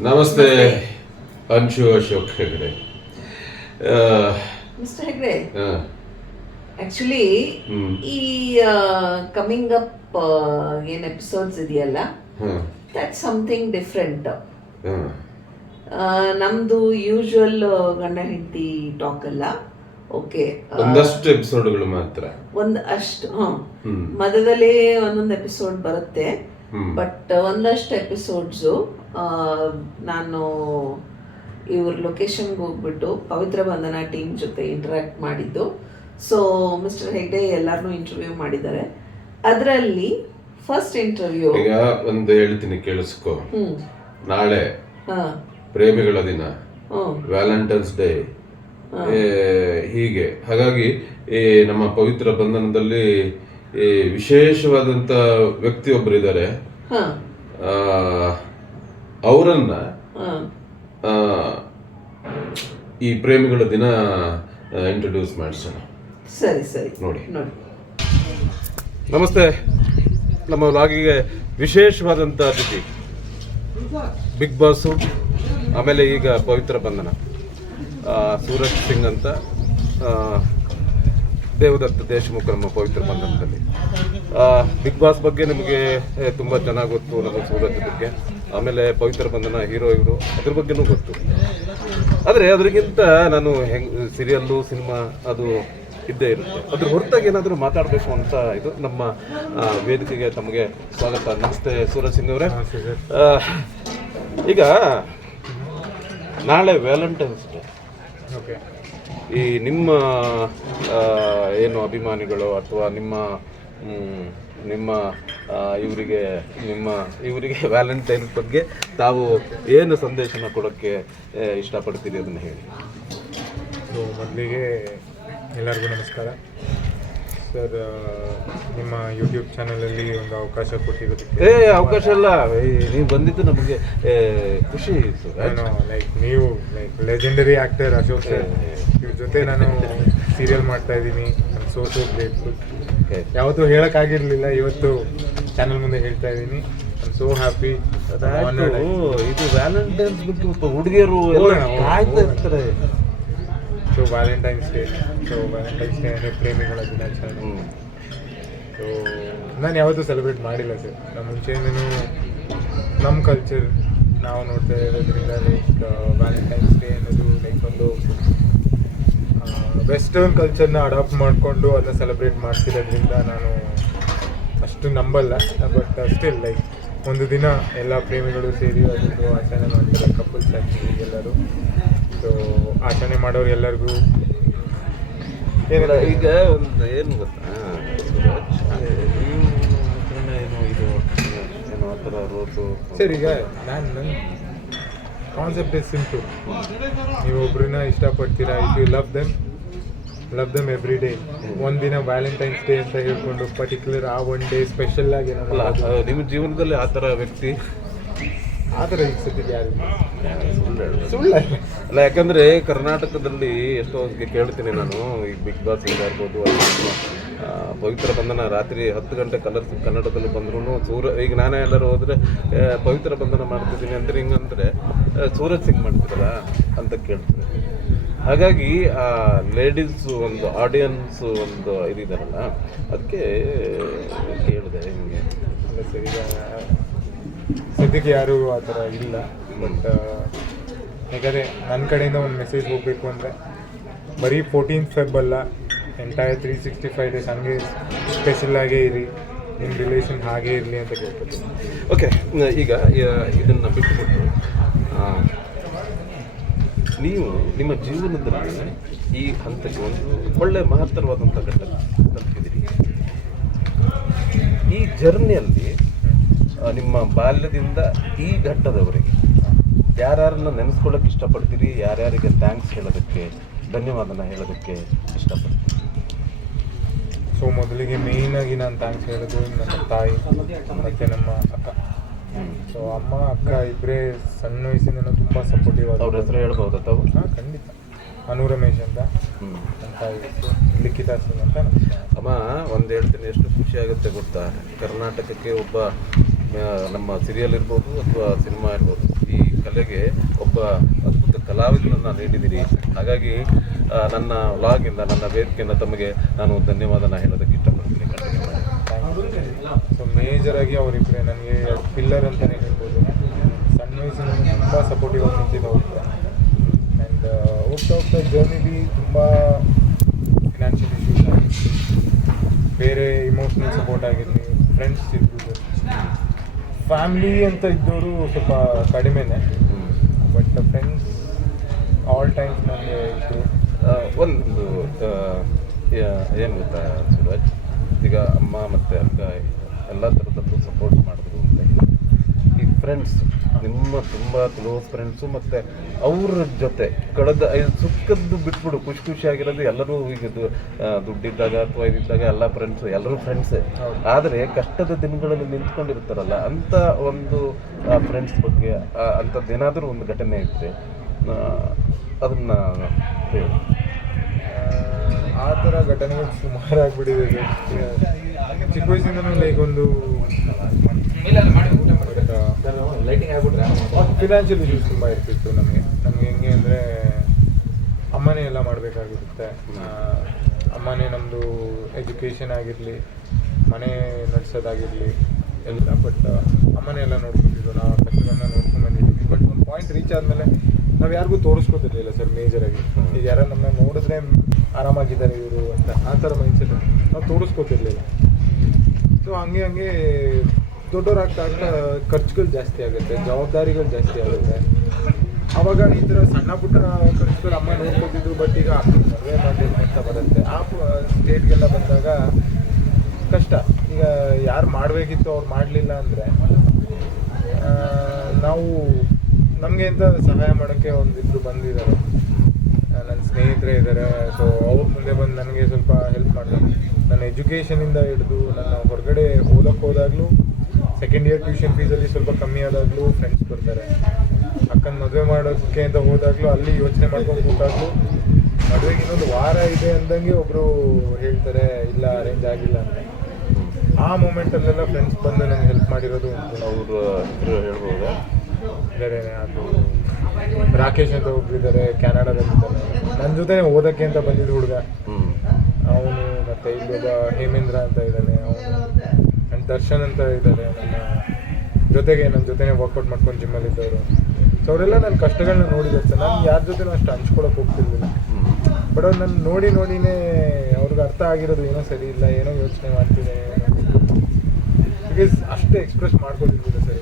ನಮಸ್ತೆ Anshu Ashok Hegde. Mister Hegde, actually ಈ coming up ಏನ್ ಎಪಿಸೋಡ್ಸ್ ಇದೆಯಲ್ಲ, ದಟ್ ಸಮಥಿಂಗ್ ಡಿಫ್ರೆಂಟ್. ನಮ್ದು ಯೂಶುವಲ್ ಗಂಡ ಹೆಂಡತಿ ಟಾಕ್ ಅಲ್ಲ. ಓಕೆ, ಒಂದಷ್ಟು ಎಪಿಸೋಡ್ಗಳು ಮಾತ್ರ, ಒಂದಷ್ಟು ಮಧ್ಯದಲ್ಲಿ ಒಂದೊಂದು ಎಪಿಸೋಡ್ ಬರುತ್ತೆ. ಬಟ್ ಒಂದಷ್ಟು ಎಪಿಸೋಡ್ಸು ನಾನು ಇವ್ರ ಲೊಕೇಶನ್ಗೆ ಹೋಗ್ಬಿಟ್ಟು ಪವಿತ್ರ ಬಂಧನ ಟೀಮ್ ಜೊತೆ ಇಂಟರಾಕ್ಟ್ ಮಾಡಿದ್ದು. ಸೊ ಮಿಸ್ಟರ್ ಹೆಗ್ಡೆ ಎಲ್ಲರನ್ನೂ ಇಂಟರ್ವ್ಯೂ ಮಾಡಿದ್ದಾರೆ. ಅದರಲ್ಲಿ ಫಸ್ಟ್ ಇಂಟರ್ವ್ಯೂ ಈಗ ಒಂದು ಹೇಳ್ತೀನಿ, ಕೇಳಿಸ್ಕೊ. ನಾಳೆ ಪ್ರೇಮಿಗಳ ದಿನ, ವ್ಯಾಲೆಂಟೈನ್ಸ್ ಡೇ, ಹೀಗೆ. ಹಾಗಾಗಿ ಈ ನಮ್ಮ ಪವಿತ್ರ ಬಂಧನದಲ್ಲಿ ಈ ವಿಶೇಷವಾದಂತ ವ್ಯಕ್ತಿಯೊಬ್ಬರಿದ್ದಾರೆ. ಅವರನ್ನ ಈ ಪ್ರೇಮಿಗಳ ದಿನ ಇಂಟ್ರೊಡ್ಯೂಸ್ ಮಾಡಿಸೋಣ. ಸರಿ ಸರಿ, ನೋಡಿ. ನಮಸ್ತೆ. ನಮ್ಮ ವ್ಲಾಗಿಗೆ ವಿಶೇಷವಾದಂಥ ಅತಿಥಿ ಬಿಗ್ ಬಾಸು, ಆಮೇಲೆ ಈಗ ಪವಿತ್ರ ಬಂಧನ, ಸೂರಜ್ ಸಿಂಗ್ ಅಂತ, ದೇವದತ್ತ ದೇಶಮುಖ ನಮ್ಮ ಪವಿತ್ರ ಬಂಧನದಲ್ಲಿ. ಬಿಗ್ ಬಾಸ್ ಬಗ್ಗೆ ನಿಮಗೆ ತುಂಬ ಚೆನ್ನಾಗಿ ಗೊತ್ತು, ನಮ್ಮ ಸೂರಜ್ ಬಗ್ಗೆ. ಆಮೇಲೆ ಪವಿತ್ರ ಬಂಧನ ಹೀರೋ ಇವರು, ಅದ್ರ ಬಗ್ಗೆನೂ ಗೊತ್ತು. ಆದರೆ ಅದರಿಗಿಂತ ನಾನು ಸೀರಿಯಲ್ಲು, ಸಿನಿಮಾ ಅದು ಇದ್ದೇ ಇರುತ್ತೆ. ಅದ್ರ ಹೊರತಾಗಿ ಏನಾದರೂ ಮಾತಾಡಬೇಕು ಅಂತ ಇದು ನಮ್ಮ ವೇದಿಕೆಗೆ ತಮಗೆ ಸ್ವಾಗತ. ನಮಸ್ತೆ ಸೂರಜ್ ಸಿಂಗ್ ಅವರೇ. ಈಗ ನಾಳೆ ವ್ಯಾಲೆಂಟೈನ್ಸ್ ಡೇ. ಓಕೆ, ಈ ನಿಮ್ಮ ಏನು ಅಭಿಮಾನಿಗಳು ಅಥವಾ ನಿಮ್ಮ ಇವರಿಗೆ ವ್ಯಾಲೆಂಟೈನ್ಸ್ ಬಗ್ಗೆ ತಾವು ಏನು ಸಂದೇಶನ ಕೊಡೋಕ್ಕೆ ಇಷ್ಟಪಡ್ತೀರಿ, ಅದನ್ನು ಹೇಳಿ. ಸೊ ಮೊದಲಿಗೆ ಎಲ್ಲರಿಗೂ ನಮಸ್ಕಾರ ಸರ್. ನಿಮ್ಮ ಯೂಟ್ಯೂಬ್ ಚಾನಲಲ್ಲಿ ಒಂದು ಅವಕಾಶ ಕೊಟ್ಟಿರೋದಕ್ಕೆ ಅವಕಾಶ ಅಲ್ಲ, ನೀವು ಬಂದಿದ್ದು ನಮಗೆ ಖುಷಿ. ನಾನು ನೀವು ಲೆಜೆಂಡರಿ ಆ್ಯಕ್ಟರ್ ಅಶೋಕ್ ಸರ್ ಇವ್ರ ಜೊತೆ ನಾನು ಸೀರಿಯಲ್ ಮಾಡ್ತಾ ಇದ್ದೀನಿ. ನಾನು ಸೋ ಗ್ರೇಟ್ಫುಲ್. ಯಾವತ್ತೂ ಹೇಳೋಕ್ಕಾಗಿರಲಿಲ್ಲ, ಇವತ್ತು ಚಾನಲ್ ಮುಂದೆ ಹೇಳ್ತಾ ಇದ್ದೀನಿ. I so happy. ಇದು ವ್ಯಾಲೆಂಟೈನ್ಸ್ ಬಗ್ಗೆ ಹುಡುಗಿಯರು ಕಾಯ್ತಾ ಇರ್ತಾರೆ. ಸೊ ವ್ಯಾಲೆಂಟೈನ್ಸ್ ಡೇ ಅಂದರೆ ಪ್ರೇಮಿಗಳ ದಿನಾಚರಣೆ. ಸೊ ನಾನು ಯಾವತ್ತೂ ಸೆಲೆಬ್ರೇಟ್ ಮಾಡಿಲ್ಲ ಸರ್. ನಮ್ಮ ಮುಂಚೆನೂ ನಮ್ಮ ಕಲ್ಚರ್ ನಾವು ನೋಡ್ತಾ ಇರೋದ್ರಿಂದ ವ್ಯಾಲೆಂಟೈನ್ಸ್ ಡೇ ಅನ್ನೋದು ಒಂದು ವೆಸ್ಟರ್ನ್ ಕಲ್ಚರ್ನ ಅಡಾಪ್ಟ್ ಮಾಡಿಕೊಂಡು ಅದನ್ನ ಸೆಲೆಬ್ರೇಟ್ ಮಾಡ್ತಿರೋದ್ರಿಂದ ನಾನು ಅಷ್ಟು ನಂಬಲ್ಲ. ಬಟ್ ಸ್ಟಿಲ್ ಒಂದು ದಿನ ಎಲ್ಲ ಪ್ರೇಮಿಗಳು ಸೇರಿ ಅದನ್ನು ಆಚರಣೆ ಮಾಡ್ತಾರೆ, ಕಪಲ್ಸ್ ಆಗಿ ಎಲ್ಲರೂ. ಸೊ ಆಚರಣೆ ಮಾಡೋರು ಎಲ್ಲರಿಗೂ ಏನಿಲ್ಲ. ಈಗ ಒಂದು ಏನು ಗೊತ್ತಾ, ಏನು ಇದು ಏನು ಆ ಥರ ರೋಸು ಸರ್. ಈಗ ನನ್ನ ಕಾನ್ಸೆಪ್ಟ್ ಇಸ್ ಸಿಂಪಲ್. ನೀವು ಒಬ್ರನ್ನ ಇಷ್ಟಪಡ್ತೀರಾ, if you love them every day. ಒಂದಿನ ವ್ಯಾಲೆಂಟೈನ್ಸ್ ಡೇ ಅಂತ ಹೇಳ್ಕೊಂಡು ಪರ್ಟಿಕ್ಯುಲರ್ ಆ ಒನ್ ಡೇ ಸ್ಪೆಷಲ್ ಆಗಿ ನಿಮ್ಮ ಜೀವನದಲ್ಲಿ ಆ ಥರ ವ್ಯಕ್ತಿ ಆ ಥರ ಈಗ ಸದ್ಯಕ್ಕೆ ಯಾರು ಸುಳ್ಳು ಅಲ್ಲ. ಯಾಕಂದರೆ ಕರ್ನಾಟಕದಲ್ಲಿ ಎಷ್ಟೋ ಕೇಳ್ತೀನಿ ನಾನು, ಈ ಬಿಗ್ ಬಾಸ್ ಇರ್ಬೋದು, ಪವಿತ್ರ ಬಂಧನ ರಾತ್ರಿ 10 ಗಂಟೆ ಕನ್ನಡದಲ್ಲಿ ಬಂದ್ರೂ ಈಗ ನಾನೇ ಎಲ್ಲರೂ ಹೋದರೆ ಪವಿತ್ರ ಬಂಧನ ಮಾಡ್ತಿದ್ದೀನಿ ಅಂದರೆ ಹಿಂಗಂದರೆ ಸೂರಜ್ ಸಿಂಗ್ ಮಾಡ್ತಿರಲ್ಲ ಅಂತ ಕೇಳ್ತಾರೆ. ಹಾಗಾಗಿ ಆ ಲೇಡೀಸ್ ಒಂದು ಆಡಿಯನ್ಸ್ ಒಂದು ಇದಿದಾರಲ್ಲ, ಅದಕ್ಕೆ ಕೇಳಿದೆ ಹಿಂಗೆ. ಅಲ್ಲ ಸರ್, ಈಗ ಸದ್ಯಕ್ಕೆ ಯಾರೂ ಆ ಥರ ಇಲ್ಲ. ಬಟ್ ಯಾಕಂದರೆ ನನ್ನ ಕಡೆಯಿಂದ ಒಂದು ಮೆಸೇಜ್ ಹೋಗಬೇಕು ಅಂದರೆ ಬರೀ 14th Feb ಅಲ್ಲ, ಎಂಟೈರ್ 365 days ಹಂಗೆ ಸ್ಪೆಷಲಾಗೇ ಇರಿ, ನಿಮ್ಮ ರಿಲೇಷನ್ ಹಾಗೇ ಇರಲಿ ಅಂತ ಕೇಳ್ಕೊತೀನಿ. ಓಕೆ, ಈಗ ಇದನ್ನು ಬಿಟ್ಟುಬಿಟ್ಟು ನೀವು ನಿಮ್ಮ ಜೀವನದಲ್ಲಿ ಈ ಹಂತಕ್ಕೆ ಒಂದು ಒಳ್ಳೆ ಮಹತ್ತರವಾದಂಥ ಘಟ್ಟ ತಲುಪಿದ್ದೀರಿ. ಈ ಜರ್ನಿಯಲ್ಲಿ ನಿಮ್ಮ ಬಾಲ್ಯದಿಂದ ಈ ಘಟ್ಟದವರೆಗೆ ಯಾರ್ಯಾರನ್ನ ನೆನೆಸ್ಕೊಳ್ಳೋಕೆ ಇಷ್ಟಪಡ್ತೀರಿ, ಯಾರ್ಯಾರಿಗೆ ಥ್ಯಾಂಕ್ಸ್ ಹೇಳೋದಕ್ಕೆ, ಧನ್ಯವಾದನ ಹೇಳೋದಕ್ಕೆ ಇಷ್ಟಪಡ್ತೀರಿ? ಸೊ ಮೊದಲಿಗೆ ಮೇಯ್ನಾಗಿ ನಾನು ಥ್ಯಾಂಕ್ಸ್ ಹೇಳೋದು ನನ್ನ ತಾಯಿ ಮತ್ತು ನಮ್ಮ ಅಕ್ಕ. ಸೊ ಅಮ್ಮ ಅಕ್ಕ ಇಬ್ಬರೇ ಸಣ್ಣ ವಯಸ್ಸಿಂದ ತುಂಬ ಸಪೋರ್ಟಿವ್ ಆದ. ಅವ್ರ ಹೆಸರು ಹೇಳ್ಬೋದಾ ತಾವು? ಹಾಂ, ಖಂಡಿತ. ಅನು ರಮೇಶ್ ಅಂತ ನನ್ನ ತಾಯಿ ಹೆಸರು, ಲಿಖಿತಾ ಸಿಂಗ್ ಅಂತ. ಅಮ್ಮ, ಒಂದು ಹೇಳ್ತೀನಿ, ಎಷ್ಟು ಖುಷಿ ಆಗುತ್ತೆ ಗೊತ್ತಾ, ಕರ್ನಾಟಕಕ್ಕೆ ಒಬ್ಬ ನಮ್ಮ ಸೀರಿಯಲ್ ಇರ್ಬೋದು ಅಥವಾ ಸಿನಿಮಾ ಇರ್ಬೋದು, ಈ ಕಲೆಗೆ ಒಬ್ಬ ಅದ್ಭುತ ಕಲಾವಿದನನ್ನು ನೀಡಿದ್ದೀರಿ. ಹಾಗಾಗಿ ನನ್ನ ವ್ಲಾಗಿಂದ, ನನ್ನ ವೇದಿಕೆಯಿಂದ ತಮಗೆ ನಾನು ಧನ್ಯವಾದನ ಹೇಳೋದಕ್ಕೆ ಇಷ್ಟಪಡ್ತೀನಿ. ಸೊ ಮೇಜರಾಗಿ ಅವರಿಬ್ಬರೇ ನನಗೆ ಪಿಲ್ಲರ್ ಅಂತಲೇ ಹೇಳ್ಬೋದು. ಸಣ್ಣ ವಯಸ್ಸಿನಲ್ಲಿ ತುಂಬ ಸಪೋರ್ಟಿವ್ ಆಗಿ ನಿಂತಿದ್ದು ಅವ್ರಿಗೆ. ಆ್ಯಂಡ್ ಹೋಗ್ತಾ ಹೋಗ್ತಾ ಜರ್ನಿಲಿ ತುಂಬ ಫಿನಾನ್ಷಿಯಲ್ ಇಶ್ಯೂಸ್ ಆಗಿರಲಿ, ಬೇರೆ ಇಮೋಷ್ನಲ್ ಸಪೋರ್ಟ್ ಆಗಿರಲಿ, ಫ್ರೆಂಡ್ಸ್ ಇರ್ಬೋದು, ಫ್ಯಾಮ್ಲಿ ಅಂತ ಇದ್ದವರು ಸ್ವಲ್ಪ ಕಡಿಮೆನೇ. ಬಟ್ ಫ್ರೆಂಡ್ಸ್ ಆಲ್ ಟೈಮ್ಸ್ ನನಗೆ ಇದ್ದರು. ಒಂದು ಏನು ಗೊತ್ತಾ ಸೂರಜ್, ಈಗ ಅಮ್ಮ ಮತ್ತು ಅಕ್ಕ ಎಲ್ಲ ಥರದಲ್ಲೂ ಸಪೋರ್ಟ್ ಮಾಡಿದ್ರು ಅಂತ. ಈ ಫ್ರೆಂಡ್ಸ್, ನಿಮ್ಮ ತುಂಬ ಕ್ಲೋಸ್ ಫ್ರೆಂಡ್ಸು, ಮತ್ತು ಅವ್ರ ಜೊತೆ ಕಳೆದ ಸುಖದ್ದು ಬಿಟ್ಬಿಡು, ಖುಷಿಯಾಗಿರೋದು ಎಲ್ಲರೂ. ಈಗ ದುಡ್ಡಿದ್ದಾಗ ಅಥವಾ ಇದಿದ್ದಾಗ ಎಲ್ಲ ಫ್ರೆಂಡ್ಸು, ಎಲ್ಲರೂ ಫ್ರೆಂಡ್ಸೇ. ಆದರೆ ಕಷ್ಟದ ದಿನಗಳಲ್ಲಿ ನಿಂತ್ಕೊಂಡಿರ್ತಾರಲ್ಲ, ಅಂಥ ಒಂದು ಫ್ರೆಂಡ್ಸ್ ಬಗ್ಗೆ ಅಂಥದ್ದೇನಾದರೂ ಒಂದು ಘಟನೆ ಇದ್ದರೆ ಅದನ್ನು ಹೇಳಿ. ಆ ಥರ ಘಟನೆಗಳು ಸುಮಾರು ಆಗಿಬಿಟ್ಟಿದೆ. ಚಿಕ್ಕ ವಯಸ್ಸಿಂದನೂ ಲೈಕ್ ಒಂದು ಫಿನಾನ್ಷಿಯಲ್ ಇಶ್ಯೂಸ್ ತುಂಬ ಇರ್ತಿತ್ತು ನಮಗೆ ಹೆಂಗೆ ಅಂದರೆ ಅಮ್ಮನೇ ಎಲ್ಲ ಮಾಡಬೇಕಾಗಿರುತ್ತೆ. ಅಮ್ಮನೇ ನಮ್ಮದು ಎಜುಕೇಷನ್ ಆಗಿರಲಿ, ಮನೆ ನಡೆಸೋದಾಗಿರಲಿ ಎಲ್ಲ. ಬಟ್ ಅಮ್ಮನೇ ಎಲ್ಲ ನೋಡ್ಕೊತಿದ್ದು, ನಾವು ಕಷ್ಟಗಳನ್ನ ನೋಡ್ಕೊಂಡು ಬಂದಿದ್ದೀವಿ. ಬಟ್ ಒಂದು ಪಾಯಿಂಟ್ ರೀಚ್ ಆದಮೇಲೆ ನಾವು ಯಾರಿಗೂ ತೋರಿಸ್ಕೊತಿರ್ಲಿಲ್ಲ ಸರ್ ಮೇಜರಾಗಿ. ಈಗ ಯಾರೋ ನಮ್ಮ ನೋಡಿದ್ರೆ ಆರಾಮಾಗಿದ್ದಾರೆ ಇವರು ಅಂತ, ಆ ಥರ ಮೈಂಡ್ಸೆಟ್ ನಾವು ತೋರಿಸ್ಕೊತಿರ್ಲಿಲ್ಲ. ಸೊ ಹಂಗೆ ದೊಡ್ಡವರಾಗ್ತಾ ಆಗ್ತಾ ಖರ್ಚುಗಳು ಜಾಸ್ತಿ ಆಗುತ್ತೆ, ಜವಾಬ್ದಾರಿಗಳು ಜಾಸ್ತಿ ಆಗುತ್ತೆ. ಆವಾಗ ಈ ಥರ ಸಣ್ಣ ಪುಟ್ಟ ಖರ್ಚುಗಳು ಅಮ್ಮ ನೋಡ್ಕೊತಿದ್ರು. ಬಟ್ ಈಗ ಮದುವೆ ಮಾಡಬೇಕು ಅಂತ ಬರುತ್ತೆ, ಆ ಸ್ಟೇಟ್ಗೆಲ್ಲ ಬಂದಾಗ ಕಷ್ಟ. ಈಗ ಯಾರು ಮಾಡಬೇಕಿತ್ತು ಅವ್ರು ಮಾಡಲಿಲ್ಲ ಅಂದರೆ ನಾವು ನಮಗೆ ಅಂತ ಸಹಾಯ ಮಾಡೋಕ್ಕೆ ಒಂದಿಬ್ಬರು ಬಂದಿದ್ದಾರೆ, ನನ್ನ ಸ್ನೇಹಿತರೇ ಇದ್ದಾರೆ. ಸೊ ಅವ್ರ ಮುಂದೆ ಬಂದು ನನಗೆ ಸ್ವಲ್ಪ ಹೆಲ್ಪ್ ಮಾಡಿದ್ರು. ನನ್ನ ಎಜುಕೇಷನಿಂದ ಹಿಡಿದು ನನ್ನ ಹೊರಗಡೆ ಓದೋಕ್ಕೆ ಹೋದಾಗಲೂ, ಸೆಕೆಂಡ್ ಇಯರ್ ಟ್ಯೂಷನ್ ಫೀಸಲ್ಲಿ ಸ್ವಲ್ಪ ಕಮ್ಮಿ ಆದಾಗಲೂ ಫ್ರೆಂಡ್ಸ್ ಬರ್ತಾರೆ. ಅಕ್ಕನ ಮದುವೆ ಮಾಡೋಕ್ಕೆ ಅಂತ ಹೋದಾಗಲೂ ಅಲ್ಲಿ ಯೋಚನೆ ಮಾಡ್ಕೊಂಡು ಕೂತಾಗಲೂ, ಮದುವೆಗೆ ಇನ್ನೊಂದು ವಾರ ಇದೆ ಅಂದಂಗೆ ಒಬ್ಬರು ಹೇಳ್ತಾರೆ ಇಲ್ಲ ಅರೇಂಜ್ ಆಗಿಲ್ಲ ಅಂತ. ಆ ಮೂಮೆಂಟಲ್ಲೆಲ್ಲ ಫ್ರೆಂಡ್ಸ್ ಬಂದು ನನಗೆ ಹೆಲ್ಪ್ ಮಾಡಿರೋದು ಅವರು ಹೇಳ್ಬೋದಾ? ಬೇರೆ ಅದು ರಾಕೇಶ್ ಅಂತ ಒಬ್ಬರಿದ್ದಾರೆ, ಕ್ಯಾನಡಾದಲ್ಲಿದ್ದಾರೆ. ನನ್ನ ಜೊತೆ ಓದೋಕ್ಕೆ ಅಂತ ಬಂದಿದ್ದು ಹುಡುಗ ಅವನು. ಮತ್ತು ಇಲ್ಲೊಬ್ಬ ಹೇಮೇಂದ್ರ ಅಂತ ಇದ್ದಾನೆ, ಅವನು. ಆ್ಯಂಡ್ ದರ್ಶನ್ ಅಂತ ಇದ್ದಾರೆ ನನ್ನ ಜೊತೆನೇ ವರ್ಕೌಟ್ ಮಾಡ್ಕೊಂಡು ಜಿಮ್ಮಲ್ಲಿದ್ದವರು. ಸೊ ಅವರೆಲ್ಲ ನನ್ನ ಕಷ್ಟಗಳನ್ನ ನೋಡಿದ್ದಾರೆ ಸರ್. ನಾನು ಯಾರ ಜೊತೆನೂ ಅಷ್ಟು ಹಂಚ್ಕೊಳಕ್ಕೆ ಹೋಗ್ತಿರ್ಲಿಲ್ಲ. ಬಟ್ ಅವ್ರು ನನ್ನ ನೋಡಿನೇ ಅವ್ರಿಗೆ ಅರ್ಥ ಆಗಿರೋದು ಏನೋ ಸರಿ ಇಲ್ಲ, ಏನೋ ಯೋಚನೆ ಮಾಡ್ತಿದೆ, ಬಿಕಾಸ್ ಅಷ್ಟೇ ಎಕ್ಸ್ಪ್ರೆಸ್ ಮಾಡ್ಕೊತಿರ್ಲಿಲ್ಲ ಸರ್.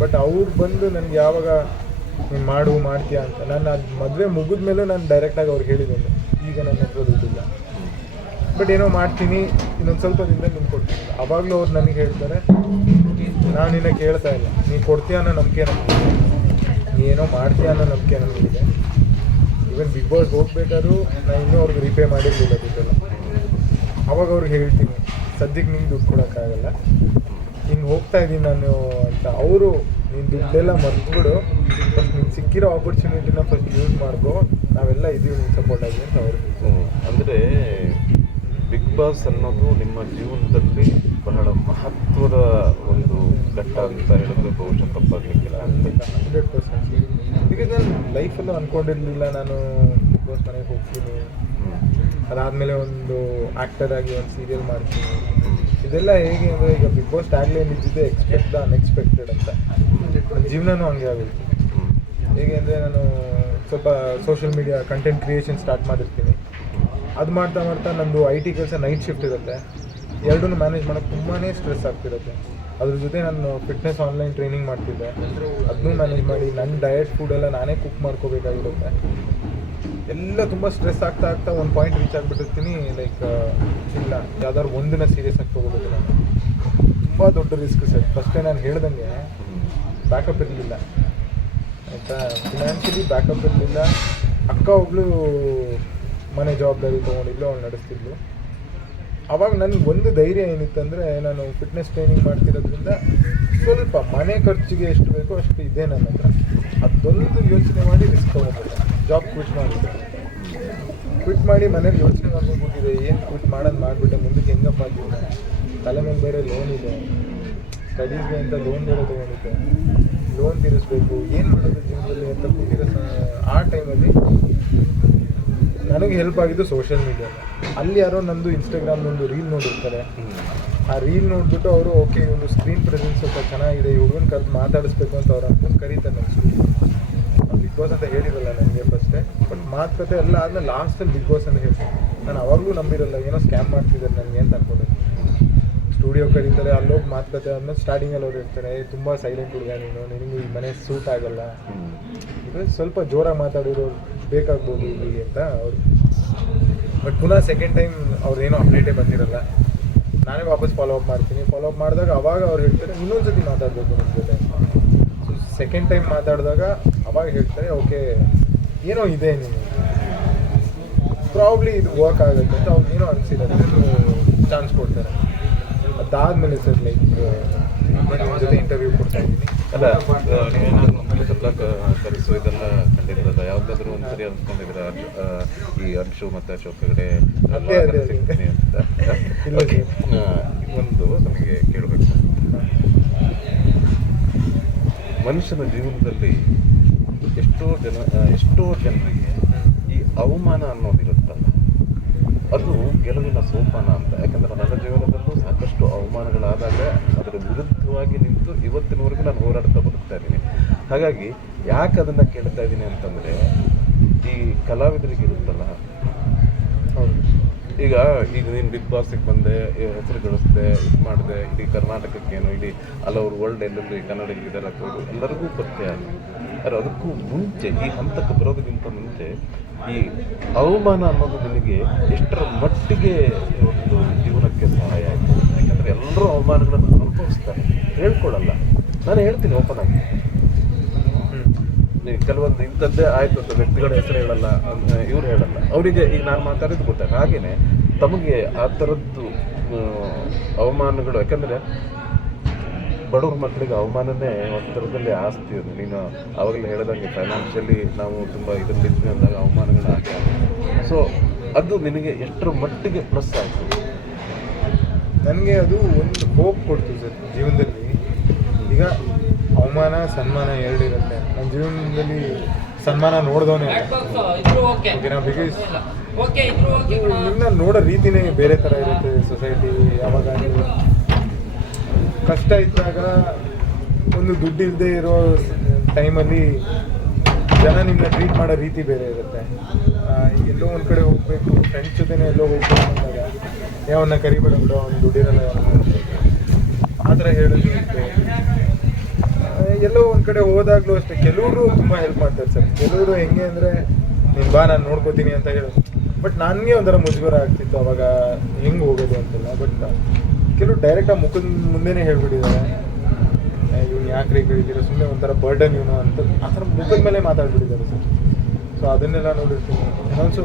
ಬಟ್ ಅವ್ರು ಬಂದು ನನಗೆ ಯಾವಾಗ ನೀನು ಮಾಡ್ತೀಯಾ ಅಂತ, ನಾನು ಅದು ಮದುವೆ ಮುಗಿದ ಮೇಲೆ ನಾನು ಡೈರೆಕ್ಟಾಗಿ ಅವ್ರಿಗೆ ಹೇಳಿದ್ದೇನೆ, ಈಗ ನನ್ನ ಹತ್ರ ದುಡ್ಡಿಲ್ಲ, ಬಟ್ ಏನೋ ಮಾಡ್ತೀನಿ, ಇನ್ನೊಂದು ಸ್ವಲ್ಪ ದಿನದಲ್ಲಿ ನಿಮ್ಗೆ ಕೊಡ್ತೀನಿ. ಆವಾಗಲೂ ಅವ್ರು ನನಗೆ ಹೇಳ್ತಾರೆ, ನಾನು ನಿನ್ನ ಕೇಳ್ತಾ ಇಲ್ಲ, ನೀನು ಕೊಡ್ತೀಯ ಅನ್ನೋ ನಂಬಿಕೆ ನಮಗೆ, ನೀ ಏನೋ ಮಾಡ್ತೀಯ ಅನ್ನೋ ನಂಬಿಕೆ ನಮಗಿದೆ. ಈವನ್ ಬಿಗ್ ಬಾಸ್ ಹೋಗ್ಬೇಕಾದ್ರೂ ನಾನು ಇನ್ನೂ ಅವ್ರಿಗೆ ರೀಪೇ ಮಾಡಿರಲಿಲ್ಲ ದುಡ್ಡೆಲ್ಲ. ಅವಾಗ ಅವ್ರಿಗೆ ಹೇಳ್ತೀನಿ, ಸದ್ಯಕ್ಕೆ ನಿಂಗೆ ದುಡ್ಡು ಕೊಡೋಕ್ಕಾಗಲ್ಲ, ಹಿಂಗೆ ಹೋಗ್ತಾ ಇದ್ದೀನಿ ನಾನು ಅಂತ. ಅವರು ನೀನು ದುಡ್ಡೆಲ್ಲ ಮರ್ತ್ಬಿಡು, ಫಸ್ಟ್ ನಿಂಗೆ ಸಿಕ್ಕಿರೋ ಆಪರ್ಚುನಿಟಿನ ಫಸ್ಟ್ ಯೂಸ್ ಮಾಡ್ಕೋ, ನಾವೆಲ್ಲ ಇದೀವಿ ನಿನ್ನ ಸಪೋರ್ಟ್ ಆಗಿ ಅಂತ ಅವ್ರಿಗೆ. ಅಂದರೆ ಬಿಗ್ ಬಾಸ್ ಅನ್ನೋದು ನಿಮ್ಮ ಜೀವನದಲ್ಲಿ ಬಹಳ ಮಹತ್ವದ ಒಂದು ಘಟ್ಟ ಅಂತ ಹೇಳಿದ್ರೆ ಬಹುಶಃ ತಪ್ಪಾಗಲಿಕ್ಕಿಲ್ಲ. 100%. ಬಿಕಾಸ್ ನಾನು ಲೈಫಲ್ಲೂ ಅಂದ್ಕೊಂಡಿರಲಿಲ್ಲ ನಾನು ಬಿಗ್ ಬಾಸ್ ಮನೆಗೆ ಹೋಗ್ತೀನಿ, ಅದಾದಮೇಲೆ ಒಂದು ಆ್ಯಕ್ಟರ್ ಆಗಿ ಒಂದು ಸೀರಿಯಲ್ ಮಾಡ್ತೀನಿ. ಇದೆಲ್ಲ ಹೇಗೆ ಅಂದರೆ, ಈಗ ಬಿಗ್ ಬಾಸ್ ಟ್ಯಾಗ್ಲೈನ್ ಇದ್ದಿದ್ದೆ ಎಕ್ಸ್ಪೆಕ್ಟ್ ದ ಅನ್ಎಕ್ಸ್ಪೆಕ್ಟೆಡ್ ಅಂತ. ನನ್ನ ಜೀವನನೂ ಹಂಗೆ ಆಗುತ್ತೆ. ಹೇಗೆ ಅಂದರೆ, ನಾನು ಸ್ವಲ್ಪ social media content creation start ಮಾಡಿರ್ತೀನಿ. ಅದು ಮಾಡ್ತಾ ನಂದು IT ಕೆಲಸ ನೈಟ್ ಶಿಫ್ಟ್ ಇರುತ್ತೆ. ಎರಡನ್ನೂ ಮ್ಯಾನೇಜ್ ಮಾಡೋಕ್ಕೆ ತುಂಬಾ ಸ್ಟ್ರೆಸ್ ಆಗ್ತಿರುತ್ತೆ. ಅದ್ರ ಜೊತೆ ನಾನು ಫಿಟ್ನೆಸ್ ಆನ್ಲೈನ್ ಟ್ರೈನಿಂಗ್ ಮಾಡ್ತಿದ್ದೆ, ಅದನ್ನೂ ಮ್ಯಾನೇಜ್ ಮಾಡಿ ನನ್ನ ಡಯಟ್ ಫುಡೆಲ್ಲ ನಾನೇ ಕುಕ್ ಮಾಡ್ಕೋಬೇಕಾಗಿರುತ್ತೆ. ಎಲ್ಲ ತುಂಬ ಸ್ಟ್ರೆಸ್ ಆಗ್ತಾ ಒಂದು ಪಾಯಿಂಟ್ ರೀಚ್ ಆಗಿಬಿಟ್ಟಿರ್ತೀನಿ. ಲೈಕ್ ಇಲ್ಲ, ಯಾವ್ದಾದ್ರು ಒಂದಿನ ಸೀರಿಯಸ್ ಆಗಿ ತೊಗೋಬೇಕು. ನಾನು ತುಂಬ ದೊಡ್ಡ ರಿಸ್ಕ್ ಸರ್. ಫಸ್ಟೇ ನಾನು ಹೇಳ್ದಂಗೆ ಬ್ಯಾಕಪ್ ಇರಲಿಲ್ಲ ಆಯಿತಾ, ಫಿನಾನ್ಷಿಯಲಿ ಬ್ಯಾಕಪ್ ಇರಲಿಲ್ಲ. ಅಕ್ಕ ಒಬ್ಬಳು ಮನೆ ಜವಾಬ್ದಾರಿ ತೊಗೊಂಡಿದ್ಲು, ಅವಳು ನಡೆಸ್ತಿದ್ಲು. ಆವಾಗ ನನಗೆ ಒಂದು ಧೈರ್ಯ ಏನಿತ್ತಂದರೆ, ನಾನು ಫಿಟ್ನೆಸ್ ಟ್ರೈನಿಂಗ್ ಮಾಡ್ತಿರೋದ್ರಿಂದ ಸ್ವಲ್ಪ ಮನೆ ಖರ್ಚಿಗೆ ಎಷ್ಟು ಬೇಕೋ ಅಷ್ಟು ಇದೆ ನನ್ನ ಹತ್ರ. ಅದೊಂದು ಯೋಚನೆ ಮಾಡಿ ರಿಸ್ಕ್ ತೊಗೊಂಡಿದ್ದೆ. ಜಾಬ್ ಕ್ವಿಟ್ ಮಾಡಿ ಮನೇಲಿ ಯೋಚನೆ ಮಾಡ್ಕೊಂಡು ಕೂತಿದೆ, ಏನು ಕ್ವಿಟ್ ಮಾಡೋದು ಮಾಡಿಬಿಟ್ಟೆ, ಮುಂದಕ್ಕೆ ಹೆಂಗಪ್ಪ ಜೀವನ, ತಲೆ ಮೇಲೆ ಬೇರೆ ಲೋನ್ ಇದೆ. ಸೊ ಸ್ಟಡೀಸ್ಗೆ ಅಂತ ಲೋನ್ ಬೇರೆ ತೊಗೊಂಡಿದ್ದೆ, ಲೋನ್ ತೀರಿಸ್ಬೇಕು, ಏನು ಮಾಡೋದು ಜೀವನದಲ್ಲಿ ಅಂತ ಕೂತಿರೋ ಆ ಟೈಮಲ್ಲಿ ನನಗೆ ಹೆಲ್ಪ್ ಆಗಿದ್ದು ಸೋಷಿಯಲ್ ಮೀಡಿಯಾನ. ಅಲ್ಲಿ ಯಾರೋ ನಂದು ಇನ್ಸ್ಟಾಗ್ರಾಮ್ನೊಂದು ರೀಲ್ ನೋಡಿರ್ತಾರೆ, ಆ ರೀಲ್ ನೋಡಿಬಿಟ್ಟು ಅವರು ಓಕೆ ಒಂದು ಸ್ಕ್ರೀನ್ ಪ್ರೆಸೆನ್ಸ್ ಸ್ವಲ್ಪ ಚೆನ್ನಾಗಿದೆ, ಈ ಹುಡುಗನ ಕರೆದು ಮಾತಾಡಿಸ್ಬೇಕು ಅಂತ ಅವ್ರು ಅನ್ಕೊಂಡು ಕರೀತಾರೆ ನನ್ನ ಸ್ಟುಡಿಯೋ. ಬಿಗ್ ಬಾಸ್ ಅಂತ ಹೇಳಿರಲ್ಲ ನನಗೆ ಫಸ್ಟೇ, ಬಟ್ ಮಾತುಕತೆ ಎಲ್ಲ ಆದಮೇಲೆ ಲಾಸ್ಟಲ್ಲಿ ಬಿಗ್ ಬಾಸ್ ಅಂತ ಹೇಳ್ತೀನಿ. ನಾನು ಅವಾಗಲೂ ನಂಬಿರಲ್ಲ, ಏನೋ ಸ್ಕ್ಯಾಮ್ ಮಾಡ್ತಿದ್ದಾರೆ ನನಗೆ ಅಂತ ಅನ್ಕೊಂಡೆ. ಸ್ಟುಡಿಯೋ ಕರೀತಾರೆ, ಅಲ್ಲೋಗಿ ಮಾತುಕತೆ ಆದ್ಮೇಲೆ ಸ್ಟಾರ್ಟಿಂಗಲ್ಲಿ ಅವ್ರು ಇರ್ತಾರೆ, ತುಂಬ ಸೈಲೆಂಟ್ ಹುಡುಗ ನೀನು, ನಿನಗೆ ಈ ಮನೆ ಸೂಟ್ ಆಗಲ್ಲ, ಇದು ಸ್ವಲ್ಪ ಜೋರಾಗಿ ಮಾತಾಡೋರು ಬೇಕಾಗ್ಬೋದು ಇಲ್ಲಿ ಅಂತ ಅವರು. ಬಟ್ ಪುನಃ ಸೆಕೆಂಡ್ ಟೈಮ್ ಅವ್ರೇನೋ ಅಪ್ಡೇಟೇ ಬಂದಿರಲ್ಲ, ನಾನೇ ವಾಪಸ್ ಫಾಲೋ ಅಪ್ ಮಾಡ್ತೀನಿ. ಫಾಲೋ ಅಪ್ ಮಾಡಿದಾಗ ಅವಾಗ ಅವ್ರು ಹೇಳ್ತಾರೆ ಇನ್ನೊಂದು ಸತಿ ಮಾತಾಡಬೇಕು ನಿಮ್ಮ ಜೊತೆ. ಸೊ ಸೆಕೆಂಡ್ ಟೈಮ್ ಮಾತಾಡಿದಾಗ ಅವಾಗ ಹೇಳ್ತಾರೆ ಓಕೆ ಏನೋ ಇದೆ ನೀವು ಪ್ರಾಬ್ಲಿ ಇದು ವರ್ಕ್ ಆಗುತ್ತೆ ಅಂತ ಅವ್ರು ಏನೋ ಅನಿಸಿರೋದು ಚಾನ್ಸ್ ಕೊಡ್ತಾರೆ. ಅದಾದಮೇಲೆ ಸರ್ ಲೈಕ್ ನಿಮ್ಮ ಜೊತೆ ಇಂಟರ್ವ್ಯೂ ಕೊಡ್ತಾ ಇದ್ದೀನಿ. ಅಲ್ಲ ಎಲ್ಲ ಕಲಿಸು ಇದೆಲ್ಲ ಕಂಡಿದ್ರಲ್ಲ, ಯಾವುದಾದ್ರೂ ಒಂದ್ಸರಿ ಅನ್ಸ್ಕೊಂಡಿದ್ರ ಈ ಅಂಶು ಮತ್ತು ಅಶೋಕ್ ಕಡೆ ಸಿಗ್ತೀನಿ ಅಂತ? ಒಂದು ನಮಗೆ ಕೇಳಬೇಕು, ಮನುಷ್ಯನ ಜೀವನದಲ್ಲಿ ಎಷ್ಟೋ ಜನರಿಗೆ ಈ ಅವಮಾನ ಅನ್ನೋದಿರುತ್ತಲ್ಲ, ಅದು ಗೆಲುವಿನ ಸೋಪಾನ ಅಂತ. ಯಾಕಂದರೆ ನನ್ನ ಜೀವನದಲ್ಲೂ ಸಾಕಷ್ಟು ಅವಮಾನಗಳಾದಾಗ ಅದರ ವಿರುದ್ಧವಾಗಿ ನಿಂತು ಇವತ್ತಿನವರೆಗೂ ನಾನು ಹೋರಾಡ್ತಾ ಬದುಕ್ತಾ ಇದ್ದೀನಿ. ಹಾಗಾಗಿ ಯಾಕೆ ಅದನ್ನು ಕೇಳ್ತಾ ಇದ್ದೀನಿ ಅಂತಂದರೆ, ಈ ಕಲಾವಿದರಿಗೆ ಇರುತ್ತಲ್ಲ, ಈಗ ನೀನು ಬಿಗ್ ಬಾಸಿಗೆ ಬಂದೆ, ಹೆಸರು ಗಳಿಸಿದೆ, ಇದು ಮಾಡಿದೆ, ಇಡೀ ಕರ್ನಾಟಕಕ್ಕೇನು ಇಡೀ ಅಲ್ಲವರು ವರ್ಲ್ಡ್ ಎಲ್ಲೆಲ್ಲೂ ಕನ್ನಡಿಗರಿದ್ದಾರೆ ಹಾಕೋದು ಎಲ್ಲರಿಗೂ ಪರಿಚಯ ಆಗಿದೆ. ಆದರೆ ಅದಕ್ಕೂ ಮುಂಚೆ, ಈ ಹಂತಕ್ಕೆ ಬರೋದಕ್ಕಿಂತ ಮುಂಚೆ ಈ ಅವಮಾನ ಅನ್ನೋದು ನಿನಗೆ ಎಷ್ಟರ ಮಟ್ಟಿಗೆ ಒಂದು ಜೀವನಕ್ಕೆ ಸಹಾಯ ಆಯಿತು? ಯಾಕಂದರೆ ಎಲ್ಲರೂ ಅವಮಾನಗಳನ್ನು ಅನುಭವಿಸ್ತಾರೆ, ಹೇಳ್ಕೊಳ್ಳಲ್ಲ. ನಾನು ಹೇಳ್ತೀನಿ ಓಪನ್ ಆಗಿ, ನೀವು ಕೆಲವೊಂದು ಇಂಥದ್ದೇ ಆಯಿತು ಅಂತ ವ್ಯಕ್ತಿಗಳ ಹೆಸರು ಹೇಳಲ್ಲ, ಇವ್ರು ಹೇಳಲ್ಲ, ಅವರಿಗೆ ಈಗ ನಾನು ಮಾತಾಡಿದ್ದು ಗೊತ್ತಾಗ. ಹಾಗೆಯೇ ತಮಗೆ ಆ ಥರದ್ದು ಅವಮಾನಗಳು, ಯಾಕಂದರೆ ಬಡವ್ರ ಮಕ್ಕಳಿಗೆ ಅವಮಾನನೇ ಒಂದು ಥರದಲ್ಲಿ ಆಸ್ತಿ. ಅದು ನೀನು ಆವಾಗಲೇ ಹೇಳಿದಂಗೆ ಫೈನಾನ್ಷಿಯಲಿ ನಾವು ತುಂಬ ಇದರಲ್ಲಿದ್ವಿ ಅಂದಾಗ ಅವಮಾನಗಳು ಹಾಗೆ ಆಗುತ್ತೆ. ಸೊ ಅದು ನಿನಗೆ ಎಷ್ಟರ ಮಟ್ಟಿಗೆ ಪ್ಲಸ್ ಆಯಿತು? ನನಗೆ ಅದು ಒಂದು ಹೋಪ್ ಕೊಡ್ತು ಸರ್ ಜೀವನದಲ್ಲಿ. ಈಗ ಅವಮಾನ ಸನ್ಮಾನ ಎರಡಿರುತ್ತೆ. ನನ್ನ ಜೀವನದಲ್ಲಿ ಸನ್ಮಾನ ನೋಡ್ದವನೇ ಬಿಕಾಸ್ ನಿಮ್ಮನ್ನ ನೋಡೋ ರೀತಿನೇ ಬೇರೆ ಥರ ಇರುತ್ತೆ ಸೊಸೈಟಿ. ಯಾವಾಗ ನೀವು ಕಷ್ಟ ಇದ್ದಾಗ, ಒಂದು ದುಡ್ಡು ಇಲ್ಲದೆ ಇರೋ ಟೈಮಲ್ಲಿ ಜನ ನಿಮ್ಮನ್ನ ಟ್ರೀಟ್ ಮಾಡೋ ರೀತಿ ಬೇರೆ ಇರುತ್ತೆ. ಎಲ್ಲೋ ಒಂದು ಕಡೆ ಹೋಗಬೇಕು, ಫ್ರೆಂಡ್ಸ್ ಜೊತೆನೇ ಎಲ್ಲೋ ಹೋಗ್ಬೇಕು ಅಂದಾಗ ಯಾವನ್ನ ಕರಿಬೇಡ ಬಿಡೋ, ಅವ್ನು ದುಡ್ಡಿರಲ್ಲ ಆ ಥರ ಹೇಳೋದು. ಎಲ್ಲೋ ಒಂದು ಕಡೆ ಹೋದಾಗಲೂ ಅಷ್ಟೇ ಕೆಲವರು ತುಂಬ ಹೆಲ್ಪ್ ಮಾಡ್ತಾರೆ ಸರ್. ಕೆಲವರು ಹೆಂಗೆ ಅಂದರೆ ನೀನು ಬಾ ನಾನು ನೋಡ್ಕೋತೀನಿ ಅಂತ ಹೇಳೋದು. ಬಟ್ ನನಗೆ ಒಂಥರ ಮುಜುಗರ ಆಗ್ತಿತ್ತು ಅವಾಗ ಹೆಂಗೆ ಹೋಗೋದು ಅಂತೆಲ್ಲ. ಬಟ್ ಕೆಲವರು ಡೈರೆಕ್ಟಾಗಿ ಮುಖದ ಮುಂದೆನೇ ಹೇಳ್ಬಿಟ್ಟಿದ್ದಾರೆ, ಇವ್ನು ಯಾಕ್ರಿ ಕರೀತೀರೋ, ಸುಮ್ಮನೆ ಒಂಥರ ಬರ್ಡನ್ ಇವನು ಅಂತ ಆ ಥರ ಮುಖದ ಮೇಲೆ ಮಾತಾಡ್ಬಿಟ್ಟಿದ್ದಾರೆ ಸರ್. ಸೊ ಅದನ್ನೆಲ್ಲ ನೋಡಿರ್ತೀನಿ. ಆಲ್ಸೋ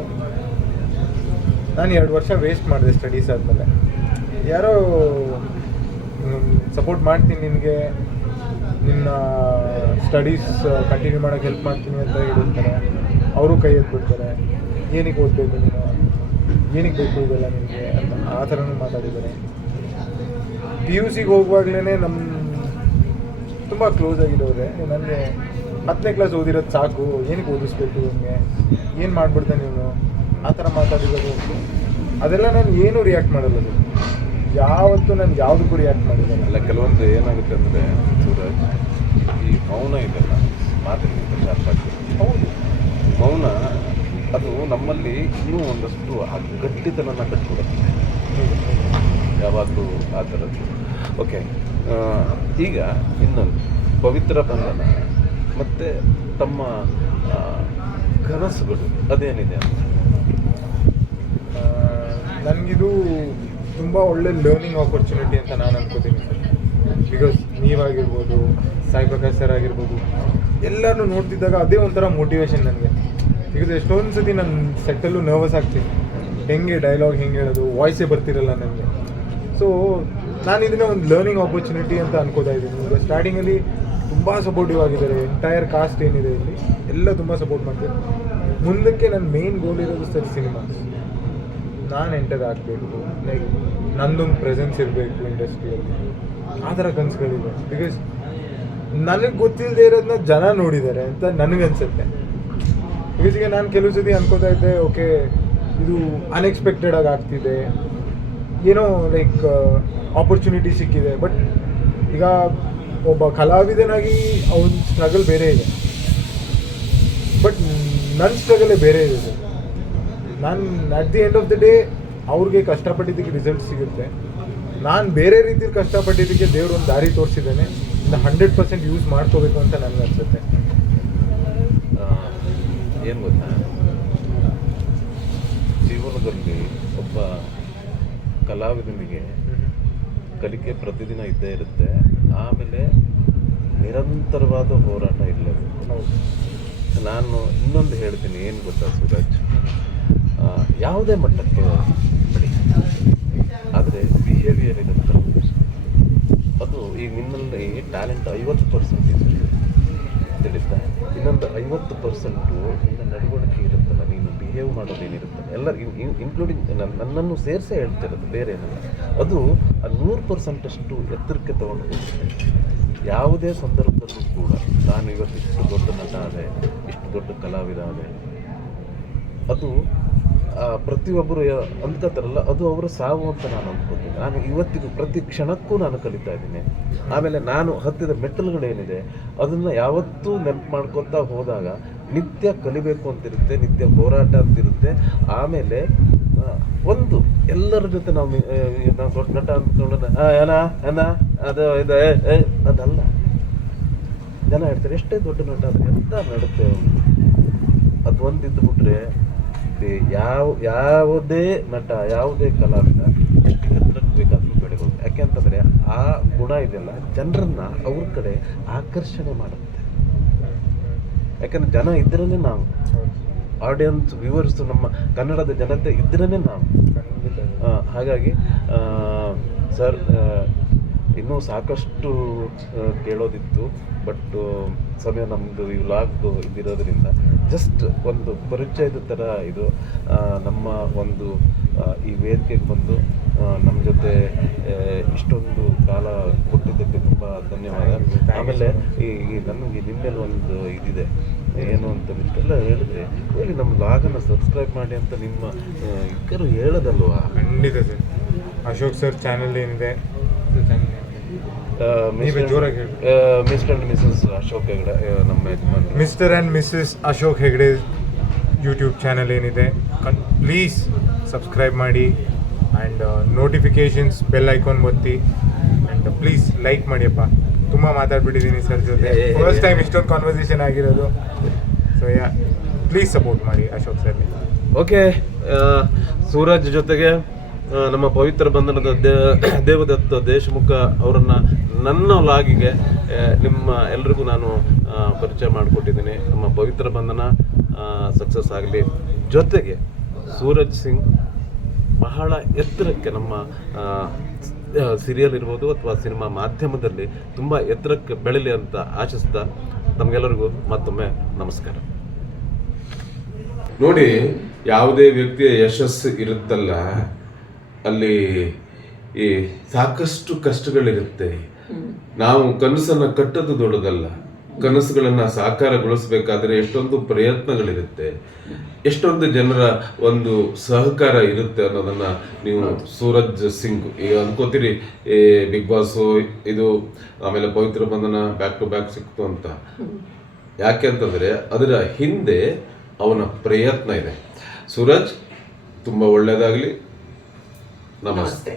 ನಾನು 2 ವರ್ಷ ವೇಸ್ಟ್ ಮಾಡಿದೆ ಸ್ಟಡೀಸ್ ಆದಮೇಲೆ. ಯಾರೋ ಸಪೋರ್ಟ್ ಮಾಡ್ತೀನಿ ನಿನಗೆ, ನಿನ್ನ ಸ್ಟಡೀಸ್ ಕಂಟಿನ್ಯೂ ಮಾಡೋಕ್ಕೆ ಹೆಲ್ಪ್ ಮಾಡ್ತೀನಿ ಅಂತ ಹೇಳಿರ್ತಾರೆ. ಅವರು ಕೈ ಎತ್ಬಿಡ್ತಾರೆ, ಏನಕ್ಕೆ ಓದಬೇಕು ನೀನು, ಏನಕ್ಕೆ ಬೇಕು ಇದೆಲ್ಲ ನಿನಗೆ ಅಂತ ಆ ಥರನೂ ಮಾತಾಡಿದ್ದಾರೆ. PUCಗೆ ಹೋಗುವಾಗಲೇ ನಮ್ಮ ತುಂಬ ಕ್ಲೋಸ್ ಆಗಿರೋರೆ ನನಗೆ 10ನೇ ಕ್ಲಾಸ್ ಓದಿರೋದು ಸಾಕು, ಏನಕ್ಕೆ ಓದಿಸ್ಬೇಕು ನಿಮಗೆ, ಏನು ಮಾಡಿಬಿಡ್ತಾನೆ ನೀನು ಆ ಥರ ಮಾತಾಡಿರೋದು. ಅದೆಲ್ಲ ನಾನು ಏನೂ ರಿಯಾಕ್ಟ್ ಮಾಡಲ್ಲ. ಯಾವತ್ತೂ ನಾನು ಯಾವುದಕ್ಕೂ ರಿಯಾಕ್ಟ್ ಮಾಡಿದ್ದೇನೆ. ಅಲ್ಲ, ಕೆಲವೊಂದು ಏನಾಗುತ್ತೆ ಅಂದರೆ ಸೂರಜ್, ಈ ಮೌನ ಇದೆಲ್ಲ ಮಾತಿಗಿಂತ ಶಾರ್ಪಾಗಿ. ಹೌದು, ಮೌನ ಅದು ನಮ್ಮಲ್ಲಿ ಇನ್ನೂ ಒಂದಷ್ಟು ಆ ಗಟ್ಟಿತನನ ಕಟ್ಕೊಡುತ್ತೆ ಯಾವಾಗಲೂ ಆ ಥರದ್ದು. ಓಕೆ, ಈಗ ಇನ್ನೊಂದು ಪವಿತ್ರ ಬಂಧನ ಮತ್ತು ತಮ್ಮ ಕನಸುಗಳು ಅದೇನಿದೆ ಅಂತ ನನಗಿದು ತುಂಬ ಒಳ್ಳೆ ಲರ್ನಿಂಗ್ ಆಪರ್ಚುನಿಟಿ ಅಂತ ನಾನು ಅನ್ಕೋತೀನಿ ಸರ್. ಬಿಕಾಸ್ ನೀವಾಗಿರ್ಬೋದು, ಸಾಯಿ ಪ್ರಕಾಶ್ ಸರ್ ಆಗಿರ್ಬೋದು, ಎಲ್ಲರನ್ನೂ ನೋಡ್ತಿದ್ದಾಗ ಅದೇ ಒಂಥರ ಮೋಟಿವೇಶನ್ ನನಗೆ. ಬಿಕಾಸ್ ಎಷ್ಟೊಂದು ಸತಿ ನಾನು ಸೆಟ್ಟಲ್ಲೂ ನರ್ವಸ್ ಆಗ್ತೀನಿ, ಹೆಂಗೆ ಡೈಲಾಗ್ ಹೆಂಗೆ ಹೇಳೋದು, ವಾಯ್ಸೇ ಬರ್ತಿರಲ್ಲ ನನಗೆ. ಸೊ ನಾನು ಇದನ್ನ ಒಂದು ಲರ್ನಿಂಗ್ ಆಪರ್ಚುನಿಟಿ ಅಂತ ಅನ್ಕೋತಾ ಇದ್ದೀನಿ. ಈಗ ಸ್ಟಾರ್ಟಿಂಗಲ್ಲಿ ತುಂಬ ಸಪೋರ್ಟಿವ್ ಆಗಿದ್ದಾರೆ, ಎಂಟೈರ್ ಕಾಸ್ಟ್ ಏನಿದೆ ಇಲ್ಲಿ ಎಲ್ಲ ತುಂಬ ಸಪೋರ್ಟ್ ಮಾಡ್ತಾರೆ. ಮುಂದಕ್ಕೆ ನನ್ನ ಮೇನ್ ಗೋಲ್ ಇರೋದು ಸರ್ ಸಿನಿಮಾ. ನಾನು ಎಂಟರ್ ಆಗಬೇಕು, ಲೈಕ್ ನಂದೊಂದು ಪ್ರೆಸೆನ್ಸ್ ಇರಬೇಕು ಇಂಡಸ್ಟ್ರಿಯಲ್ಲಿ. ಆ ಥರ ಕನಸುಗಳಿದೆ. ಬಿಕಾಸ್ ನನಗೆ ಗೊತ್ತಿಲ್ಲದೆ ಇರೋದನ್ನ ಜನ ನೋಡಿದ್ದಾರೆ ಅಂತ ನನಗನ್ಸುತ್ತೆ. ಬಿಕಾಸ್ ಈಗ ನಾನು ಕೆಲವು ಸತಿ ಅನ್ಕೋತಾ ಇದ್ದೆ, ಓಕೆ ಇದು ಅನ್ಎಕ್ಸ್ಪೆಕ್ಟೆಡ್ ಆಗಿ ಆಗ್ತಿದೆ, ಏನೋ ಲೈಕ್ ಆಪರ್ಚುನಿಟಿ ಸಿಕ್ಕಿದೆ. ಬಟ್ ಈಗ ಒಬ್ಬ ಕಲಾವಿದನಾಗಿ ಅವನ ಸ್ಟ್ರಗಲ್ ಬೇರೆ ಇದೆ, ಬಟ್ ನನ್ನ ಸ್ಟ್ರಗಲೇ ಬೇರೆ ಇದೆ. ನಾನು at the end of the day ಅವ್ರಿಗೆ ಕಷ್ಟಪಟ್ಟಿದ್ದಕ್ಕೆ ರಿಸಲ್ಟ್ ಸಿಗುತ್ತೆ. ನಾನು ಬೇರೆ ರೀತಿಲಿ ಕಷ್ಟಪಟ್ಟಿದ್ದಕ್ಕೆ ದೇವ್ರು ಒಂದು ದಾರಿ ತೋರಿಸಿದ್ದಾನೆ. ಇದನ್ನ 100% ಯೂಸ್ ಮಾಡ್ಕೋಬೇಕು ಅಂತ ನನಗೆ ಅನ್ಸುತ್ತೆ. ಏನು ಗೊತ್ತಾ, ಜೀವನದಲ್ಲಿ ಒಬ್ಬ ಕಲಾವಿದನಿಗೆ ಕಲಿಕೆ ಪ್ರತಿದಿನ ಇದ್ದೇ ಇರುತ್ತೆ. ಆಮೇಲೆ ನಿರಂತರವಾದ ಹೋರಾಟ ಇರಲೇಬೇಕು. ನಾನು ಇನ್ನೊಂದು ಹೇಳ್ತೀನಿ, ಏನು ಗೊತ್ತಾ ಸೂರಜ್, ಯಾವುದೇ ಮಟ್ಟಕ್ಕೆ ಬಡಿ, ಆದರೆ ಬಿಹೇವಿಯರ್ ಇರುತ್ತೆ. ಅದು ಈಗ ನಿನ್ನಲ್ಲಿ ಟ್ಯಾಲೆಂಟ್ 50% ತಿಳಿತಾ, ಇನ್ನೊಂದು 50% ನಿನ್ನ ನಡವಳಿಕೆ ಇರುತ್ತಲ್ಲ, ನೀನು ಬಿಹೇವ್ ಮಾಡೋದೇನಿರುತ್ತಲ್ಲ, ಎಲ್ಲ ಇನ್ಕ್ಲೂಡಿಂಗ್ ನನ್ನನ್ನು ಸೇರಿಸೇ ಹೇಳ್ತಿರೋದು, ಬೇರೆ ಏನಲ್ಲ. ಅದು 100% ಎತ್ತರಕ್ಕೆ ತಗೊಂಡು ಹೋಗುತ್ತೆ. ಯಾವುದೇ ಸಂದರ್ಭದಲ್ಲೂ ಕೂಡ ನಾನು ಇವತ್ತು ಇಷ್ಟು ದೊಡ್ಡ ನಟ ಆದೆ, ಇಷ್ಟು ದೊಡ್ಡ ಕಲಾವಿದ ಆದೆ, ಅದು ಪ್ರತಿಯೊಬ್ಬರು ಅಂದ್ಕೋತಾರಲ್ಲ, ಅದು ಅವರ ಸಾವು ಅಂತ ನಾನು ಅಂದ್ಕೋತೀನಿ. ನಾನು ಇವತ್ತಿಗೂ ಪ್ರತಿ ಕ್ಷಣಕ್ಕೂ ನಾನು ಕಲಿತಾ ಇದ್ದೀನಿ. ಆಮೇಲೆ ನಾನು ಹತ್ತಿದ ಮೆಟ್ಟಲುಗಳೇನಿದೆ ಅದನ್ನು ಯಾವತ್ತೂ ನೆನಪು ಮಾಡ್ಕೊತಾ ಹೋದಾಗ ನಿತ್ಯ ಕಲಿಬೇಕು ಅಂತಿರುತ್ತೆ, ನಿತ್ಯ ಹೋರಾಟ ಅಂತಿರುತ್ತೆ. ಆಮೇಲೆ ಒಂದು ಎಲ್ಲರ ಜೊತೆ ನಾವು ದೊಡ್ಡ ನಟ ಅಂದ್ಕೊಂಡು ಏನ ಅದು ಇದು ಅದಲ್ಲ. ಜನ ಹೇಳ್ತಾರೆ ಎಷ್ಟೇ ದೊಡ್ಡ ನಟ ಆದರೆ ಎಂತ ನಡುತ್ತೆ, ಅದು ಒಂದು ಇದ್ದುಬಿಟ್ರೆ ಯಾವುದೇ ನಟ, ಯಾವುದೇ ಕಲಾವಿದ ಎಷ್ಟು ಎತ್ತರಕ್ಕೆ ಬೇಕಾದರೂ ಬೆಳೆಬೋದು. ಯಾಕೆಂತಂದರೆ ಆ ಗುಣ ಇದೆಯಲ್ಲ, ಜನರನ್ನ ಅವ್ರ ಕಡೆ ಆಕರ್ಷಣೆ ಮಾಡುತ್ತೆ. ಯಾಕಂದರೆ ಜನ ಇದ್ರೇ ನಾವು, ಆಡಿಯನ್ಸ್ ವ್ಯೂವರ್ಸ್, ನಮ್ಮ ಕನ್ನಡದ ಜನತೆ ಇದ್ರೇ ನಾವು. ಹಾಗಾಗಿ ಸರ್, ಇನ್ನೂ ಸಾಕಷ್ಟು ಕೇಳೋದಿತ್ತು, ಬಟ್ ಸಮಯ ನಮ್ಮದು ಈ ವ್ಲಾಗ್ ಇದಿರೋದ್ರಿಂದ ಜಸ್ಟ್ ಒಂದು ಪರಿಚಯದ ಥರ ಇದು. ನಮ್ಮ ಒಂದು ಈ ವೇದಿಕೆಗೆ ಬಂದು ನಮ್ಮ ಜೊತೆ ಇಷ್ಟೊಂದು ಕಾಲ ಕೊಟ್ಟಿದ್ದಕ್ಕೆ ತುಂಬ ಧನ್ಯವಾದ. ಆಮೇಲೆ ಈ ನನಗೆ ನಿಮ್ಮೇಲೆ ಒಂದು ಇದಿದೆ, ಏನು ಅಂತ ಇಷ್ಟೆಲ್ಲ ಹೇಳಿದ್ರೆ, ಹೋಗಿ ನಮ್ಮ ವ್ಲಾಗನ್ನು ಸಬ್ಸ್ಕ್ರೈಬ್ ಮಾಡಿ ಅಂತ ನಿಮ್ಮ ಇಕ್ಕರು ಹೇಳೋದಲ್ವಾ? ಖಂಡಿತ ಸರ್. ಅಶೋಕ್ ಸರ್ ಚಾನಲ್ ಏನಿದೆ, Mr and Mrs Ashok Hegde, ನಮ್ಮ ಯಜಮಾನ್ Mr and Mrs Ashok Hegde YouTube channel ಏನಿದೆ, ಪ್ಲೀಸ್ ಸಬ್ಸ್ಕ್ರೈಬ್ ಮಾಡಿ ಆ್ಯಂಡ್ ನೋಟಿಫಿಕೇಷನ್ಸ್ ಬೆಲ್ ಐಕಾನ್ ಒತ್ತಿ ಆ್ಯಂಡ್ ಪ್ಲೀಸ್ ಲೈಕ್ ಮಾಡಿಯಪ್ಪ. ತುಂಬ ಮಾತಾಡ್ಬಿಟ್ಟಿದ್ದೀನಿ ಸರ್ ಜೊತೆ, ಫಸ್ಟ್ ಟೈಮ್ ಇಷ್ಟೊಂದು ಕಾನ್ವರ್ಸೇಷನ್ ಆಗಿರೋದು. ಸೊ ಪ್ಲೀಸ್ ಸಪೋರ್ಟ್ ಮಾಡಿ ಅಶೋಕ್ ಸರ್. ಓಕೆ, ಸೂರಜ್ ಜೊತೆಗೆ ನಮ್ಮ ಪವಿತ್ರ ಬಂಧನದ ದೇವದತ್ತ ದೇಶಮುಖ ಅವರನ್ನು ನನ್ನ ವ್ಲಾಗಿಗೆ ನಿಮ್ಮ ಎಲ್ರಿಗೂ ನಾನು ಪರಿಚಯ ಮಾಡಿಕೊಟ್ಟಿದ್ದೀನಿ. ನಮ್ಮ ಪವಿತ್ರ ಬಂಧನ ಸಕ್ಸಸ್ ಆಗಲಿ. ಜೊತೆಗೆ ಸೂರಜ್ ಸಿಂಗ್ ಬಹಳ ಎತ್ತರಕ್ಕೆ ನಮ್ಮ ಸೀರಿಯಲ್ ಇರ್ಬೋದು ಅಥವಾ ಸಿನಿಮಾ ಮಾಧ್ಯಮದಲ್ಲಿ ತುಂಬ ಎತ್ತರಕ್ಕೆ ಬೆಳೀಲಿ ಅಂತ ಆಶಿಸ್ತಾ ತಮಗೆಲ್ಲರಿಗೂ ಮತ್ತೊಮ್ಮೆ ನಮಸ್ಕಾರ. ನೋಡಿ, ಯಾವುದೇ ವ್ಯಕ್ತಿಯ ಯಶಸ್ಸು ಇರುತ್ತಲ್ಲ, ಅಲ್ಲಿ ಈ ಸಾಕಷ್ಟು ಕಷ್ಟಗಳಿರುತ್ತೆ. ನಾವು ಕನಸನ್ನು ಕಟ್ಟೋದು ದೊಡ್ಡದಲ್ಲ, ಕನಸುಗಳನ್ನು ಸಾಕಾರಗೊಳಿಸಬೇಕಾದ್ರೆ ಎಷ್ಟೊಂದು ಪ್ರಯತ್ನಗಳಿರುತ್ತೆ, ಎಷ್ಟೊಂದು ಜನರ ಒಂದು ಸಹಕಾರ ಇರುತ್ತೆ ಅನ್ನೋದನ್ನು ನೀವು ಸೂರಜ್ ಸಿಂಗ್ ಈಗ ಅನ್ಕೋತೀರಿ, ಬಿಗ್ ಬಾಸು ಇದು ಆಮೇಲೆ ಪವಿತ್ರ ಬಂಧನ ಬ್ಯಾಕ್ ಟು ಬ್ಯಾಕ್ ಸಿಕ್ತು ಅಂತ. ಯಾಕೆ ಅಂತಂದರೆ ಅದರ ಹಿಂದೆ ಅವನ ಪ್ರಯತ್ನ ಇದೆ. ಸೂರಜ್, ತುಂಬ ಒಳ್ಳೆಯದಾಗಲಿ. ನಮಸ್ತೆ.